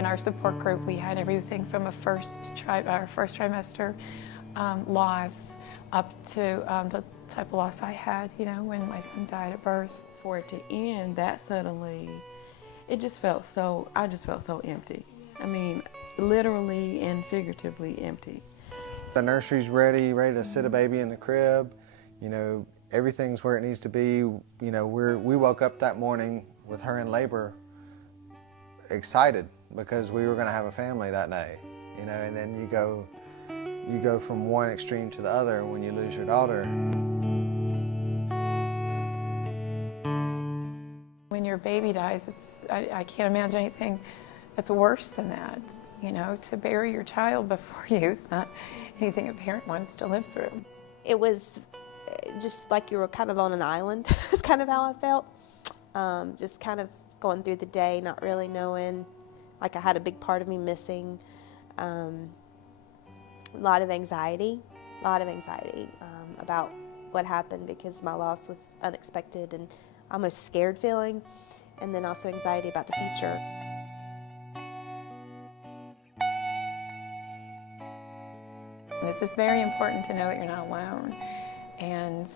in our support group, we had everything from our first trimester loss up to the type of loss I had, when my son died at birth. For it to end that suddenly, I just felt so empty. I mean, literally and figuratively empty. The nursery's ready to sit a baby in the crib. Everything's where it needs to be. We woke up that morning with her in labor, excited because we were going to have a family that day. And then you go from one extreme to the other when you lose your daughter. When your baby dies, I can't imagine anything that's worse than that. To bury your child before you is not anything a parent wants to live through. It was just like you were kind of on an island. That's kind of how I felt. Just kind of going through the day, not really knowing, like I had a big part of me missing. A lot of anxiety about what happened because my loss was unexpected and almost scared feeling, and then also anxiety about the future. And it's just very important to know that you're not alone. And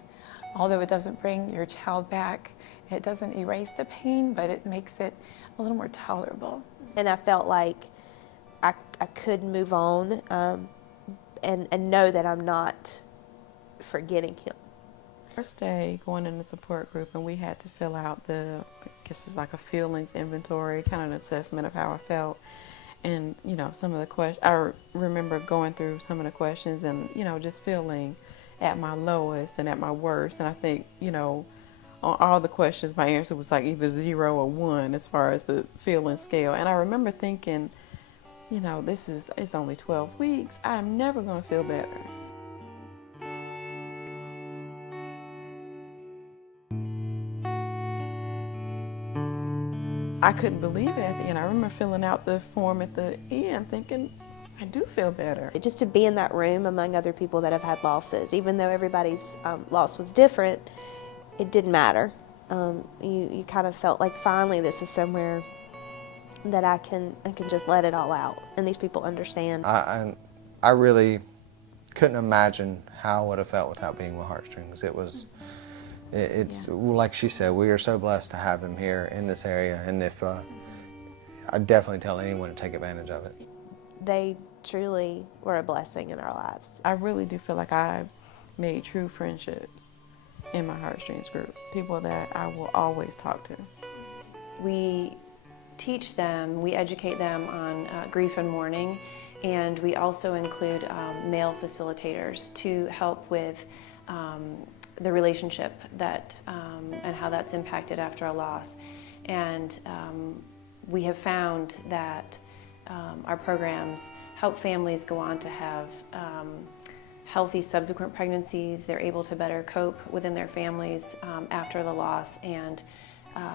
although it doesn't bring your child back, it doesn't erase the pain, but it makes it a little more tolerable. And I felt like I could move on and know that I'm not forgetting him. First day going in the support group, and we had to fill out I guess it's like a feelings inventory, kind of an assessment of how I felt. And, some of the questions, I remember going through some of the questions and, just feeling at my lowest and at my worst. And I think, on all the questions, my answer was like either 0 or 1 as far as the feeling scale. And I remember thinking, it's only 12 weeks. I'm never going to feel better. I couldn't believe it at the end. I remember filling out the form at the end thinking, I do feel better. Just to be in that room among other people that have had losses, even though everybody's loss was different, it didn't matter. You kind of felt like finally this is somewhere that I can just let it all out, and these people understand. I really couldn't imagine how I would have felt without being with Heartstrings. It's like she said, we are so blessed to have them here in this area, and I definitely tell anyone to take advantage of it. They truly were a blessing in our lives. I really do feel like I've made true friendships in my Heartstrings group, people that I will always talk to. We teach them, we educate them on grief and mourning, and we also include male facilitators to help with the relationship that and how that's impacted after a loss. And we have found that our programs help families go on to have healthy subsequent pregnancies. They're able to better cope within their families after the loss and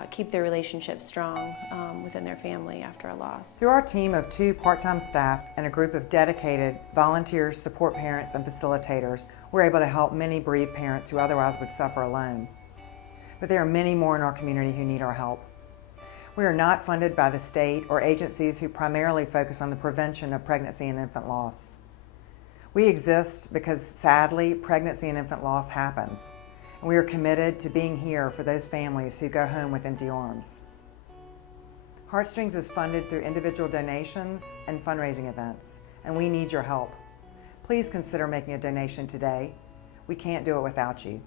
keep their relationship strong within their family after a loss. Through our team of 2 part-time staff and a group of dedicated volunteers, support parents, and facilitators, we're able to help many bereaved parents who otherwise would suffer alone. But there are many more in our community who need our help. We are not funded by the state or agencies who primarily focus on the prevention of pregnancy and infant loss. We exist because, sadly, pregnancy and infant loss happens, and we are committed to being here for those families who go home with empty arms. Heartstrings is funded through individual donations and fundraising events, and we need your help. Please consider making a donation today. We can't do it without you.